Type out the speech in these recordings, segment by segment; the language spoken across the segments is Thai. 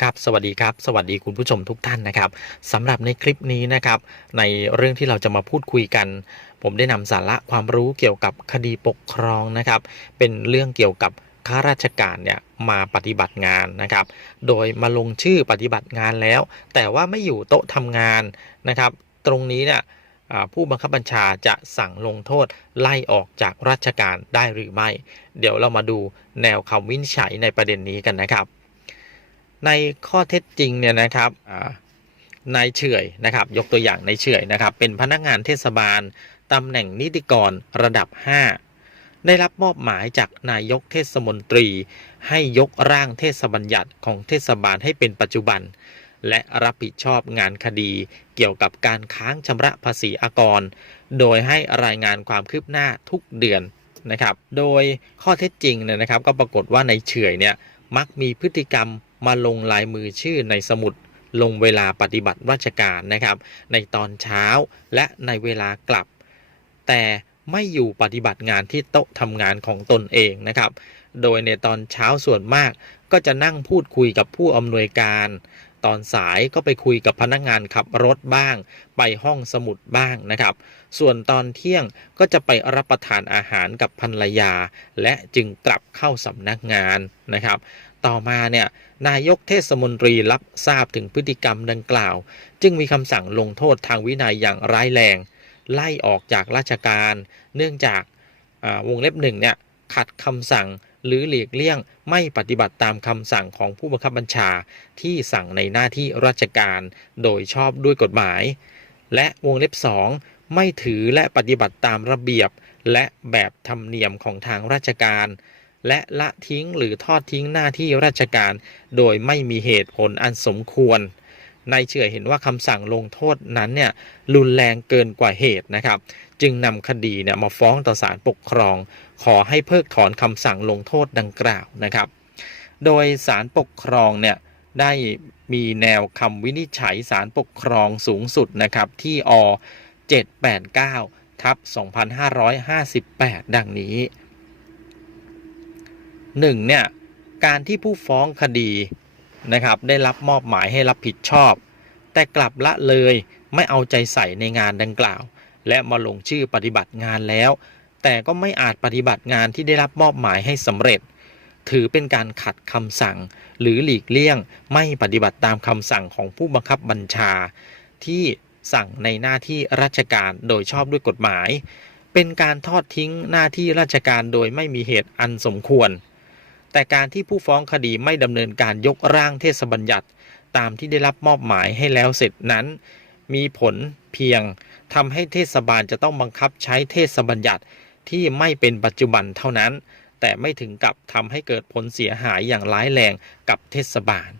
ครับสวัสดีครับ สวัสดีคุณผู้ชมทุกท่านนะครับสำหรับในคลิปนี้นะครับ ในเรื่องที่เราจะมาพูดคุยกัน ผมได้นำสาระความรู้เกี่ยวกับคดีปกครองนะครับ เป็นเรื่องเกี่ยวกับข้าราชการเนี่ยมาปฏิบัติงานนะครับ โดยมาลงชื่อปฏิบัติงานแล้ว แต่ว่าไม่อยู่โต๊ะทำงานนะครับ ตรงนี้เนี่ยผู้บังคับบัญชาจะสั่งลงโทษไล่ออกจากราชการได้หรือไม่ เดี๋ยวเรามาดูแนวคำวินิจฉัยในประเด็นนี้กันนะครับ ในข้อเท็จจริงเนี่ยนะครับนายเฉยนะครับ ยกตัวอย่างนายเฉยนะครับ เป็นพนักงานเทศบาลตำแหน่งนิติกรระดับ 5 ได้รับมอบหมายจากนายกเทศมนตรี ให้ยกร่างเทศบัญญัติของเทศบาลให้เป็นปัจจุบัน และรับผิดชอบงานคดีเกี่ยวกับการค้างชำระภาษีอากร โดยให้รายงานความคืบหน้าทุกเดือนนะครับ โดยข้อเท็จจริงเนี่ยนะครับ ก็ปรากฏว่าในเฉยเนี่ยมักมีพฤติกรรม มาลงลายมือชื่อในสมุดลงเวลาปฏิบัติราชการนะครับ ในตอนเช้าและในเวลากลับ แต่ไม่อยู่ปฏิบัติงานที่โต๊ะทำงานของตนเองนะครับ โดยในตอนเช้าส่วนมากก็จะนั่งพูดคุยกับผู้อำนวยการ ตอนสายก็ไปคุยกับพนักงานขับรถบ้าง ไปห้องสมุดบ้างนะครับ ส่วนตอนเที่ยงก็จะไปรับประทานอาหารกับภรรยา และจึงกลับเข้าสำนักงานนะครับ ต่อมาเนี่ยนายกเทศมนตรีรับทราบถึงพฤติกรรมดังกล่าว จึงมีคำสั่งลงโทษทางวินัยอย่างร้ายแรง ไล่ออกจากราชการ เนื่องจากาวงเล็บหนึ่งเนี่ยขัดคำสั่งหรือหลีกเลี่ยงไม่ปฏิบัติตามคำสั่งของผู้บังคับบัญชาที่สั่งในหน้าที่ราชการโดยชอบด้วยกฎหมาย และวงเล็บ2ไม่ถือและปฏิบัติตามระเบียบ และแบบธรรมเนียมของทางราชการ และละทิ้งหรือทอดทิ้งหน้าที่ราชการ โดยไม่มีเหตุผลอันสมควรนายเฉื่อยเห็นว่าคำสั่งลงโทษนั้นเนี่ยรุนแรงเกินกว่าเหตุนะครับ จึงนำคดีเนี่ยมาฟ้องต่อศาลปกครอง ขอให้เพิกถอนคำสั่งลงโทษดังกล่าวนะครับ โดยศาลปกครองเนี่ยได้มีแนวคำวินิจฉัยศาลปกครองสูงสุดนะครับที่อ789ทับ2558 ดังนี้ 1. เนี่ยการที่ผู้ฟ้องคดีนะครับได้รับมอบหมายให้รับผิดชอบ แต่กลับละเลยไม่เอาใจใส่ในงานดังกล่าว และมาลงชื่อปฏิบัติงานแล้ว แต่ก็ไม่อาจปฏิบัติงานที่ได้รับมอบหมายให้สำเร็จ ถือเป็นการขัดคำสั่ง หรือหลีกเลี่ยงไม่ปฏิบัติตามคำสั่งของผู้บังคับบัญชา ที่สั่งในหน้าที่ราชการโดยชอบด้วยกฎหมาย เป็นการทอดทิ้งหน้าที่ราชการโดยไม่มีเหตุอันสมควร แต่การที่ผู้ฟ้องคดีไม่ดำเนินการยกร่างเทศบัญญัติ ตามที่ได้รับมอบหมายให้แล้วเสร็จนั้น มีผลเพียงทำให้เทศบาลจะต้องบังคับใช้เทศบัญญัติที่ไม่เป็นปัจจุบันเท่านั้น แต่ไม่ถึงกับทำให้เกิดผลเสียหายอย่างร้ายแรงกับเทศบาล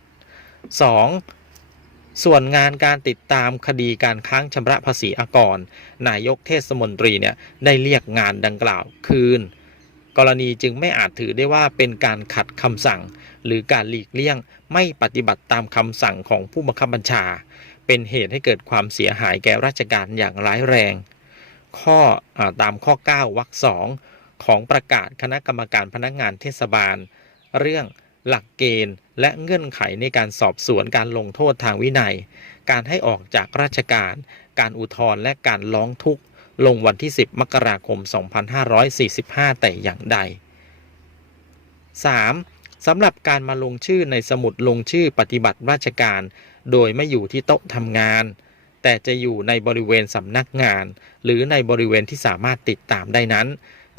2. ส่วนงานการติดตามคดีการค้างชำระภาษีอากร นายกเทศมนตรีเนี่ยได้เรียกงานดังกล่าวคืน กรณีจึงไม่อาจถือได้ว่าเป็นการขัดคำสั่ง หรือการหลีกเลี่ยงไม่ปฏิบัติตามคำสั่งของผู้บังคับบัญชา เป็นเหตุให้เกิดความเสียหายแก่ราชการอย่างร้ายแรง ข้ออตามข้อ 9วรรคสองของประกาศคณะกรรมการพนักงานเทศบาล เรื่องหลักเกณฑ์ และเงื่อนไขในการสอบสวนการลงโทษทางวินัย การให้ออกจากราชการ การอุทธรณ์และการร้องทุกข์ ลงวันที่ 10 มกราคม 2545 แต่อย่างใด 3. สำหรับการมาลงชื่อในสมุดลงชื่อปฏิบัติราชการ โดยไม่อยู่ที่โต๊ะทำงาน แต่จะอยู่ในบริเวณสำนักงาน หรือในบริเวณที่สามารถติดตามได้นั้น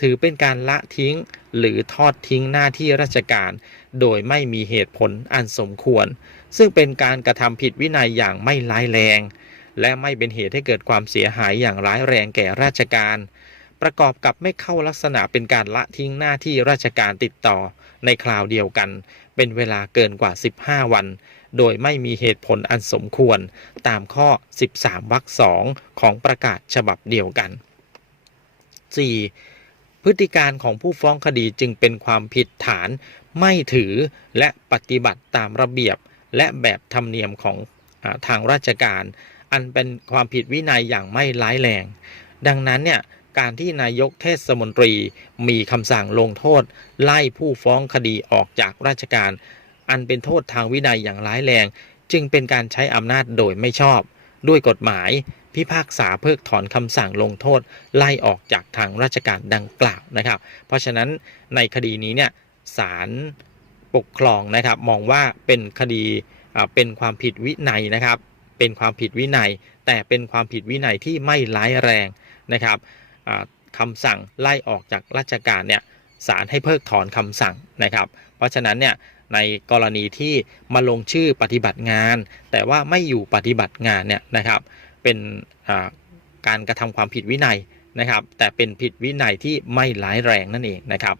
ถือเป็นการละทิ้งหรือทอดทิ้งหน้าที่ราชการ โดยไม่มีเหตุผลอันสมควร ซึ่งเป็นการกระทำผิดวินัยอย่างไม่ร้ายแรง และไม่เป็นเหตุให้เกิดความเสียหายอย่างร้ายแรงแก่ราชการ ประกอบกับไม่เข้าลักษณะเป็นการละทิ้งหน้าที่ราชการติดต่อในคราวเดียวกัน เป็นเวลาเกินกว่า 15 วัน โดยไม่มีเหตุผลอันสมควรตามข้อ 13วรรคสองของประกาศฉบับเดียวกัน 4. พฤติการของผู้ฟ้องคดีจึงเป็นความผิดฐาน ไม่ถือและปฏิบัติตามระเบียบและแบบธรรมเนียมของอทางราชการ อันเป็นความผิดวินัยอย่างไม่ร้ายแรง ดังนั้นเนี่ยการที่นายกเทศมนตรีมีคำสั่งลงโทษ ไล่ผู้ฟ้องคดีออกจากราชการ อันเป็นโทษทางวินัยอย่างร้ายแรง จึงเป็นการใช้อำนาจโดยไม่ชอบ ด้วยกฎหมายพิพากษาเพิกถอนคำสั่งลงโทษ ไล่ออกจากทางราชการดังกล่าวนะครับ เพราะฉะนั้นในคดีนี้เนี่ยศาลปกครองนะครับ มองว่าเป็นคดีเป็นความผิดวินัยนะครับ เป็นความผิดวินัย แต่เป็นความผิดวินัยที่ไม่ร้ายแรงนะครับคำสั่งไล่ออกจากราชการเนี่ยศาลให้เพิกถอนคำสั่งนะครับ เพราะฉะนั้นเนี่ยในกรณีที่มาลงชื่อปฏิบัติงาน แต่ว่าไม่อยู่ปฏิบัติงานเนี่ยนะครับเป็นการกระทำความผิดวินัยนะครับ แต่เป็นผิดวินัยที่ไม่ร้ายแรงนั่นเองนะครับ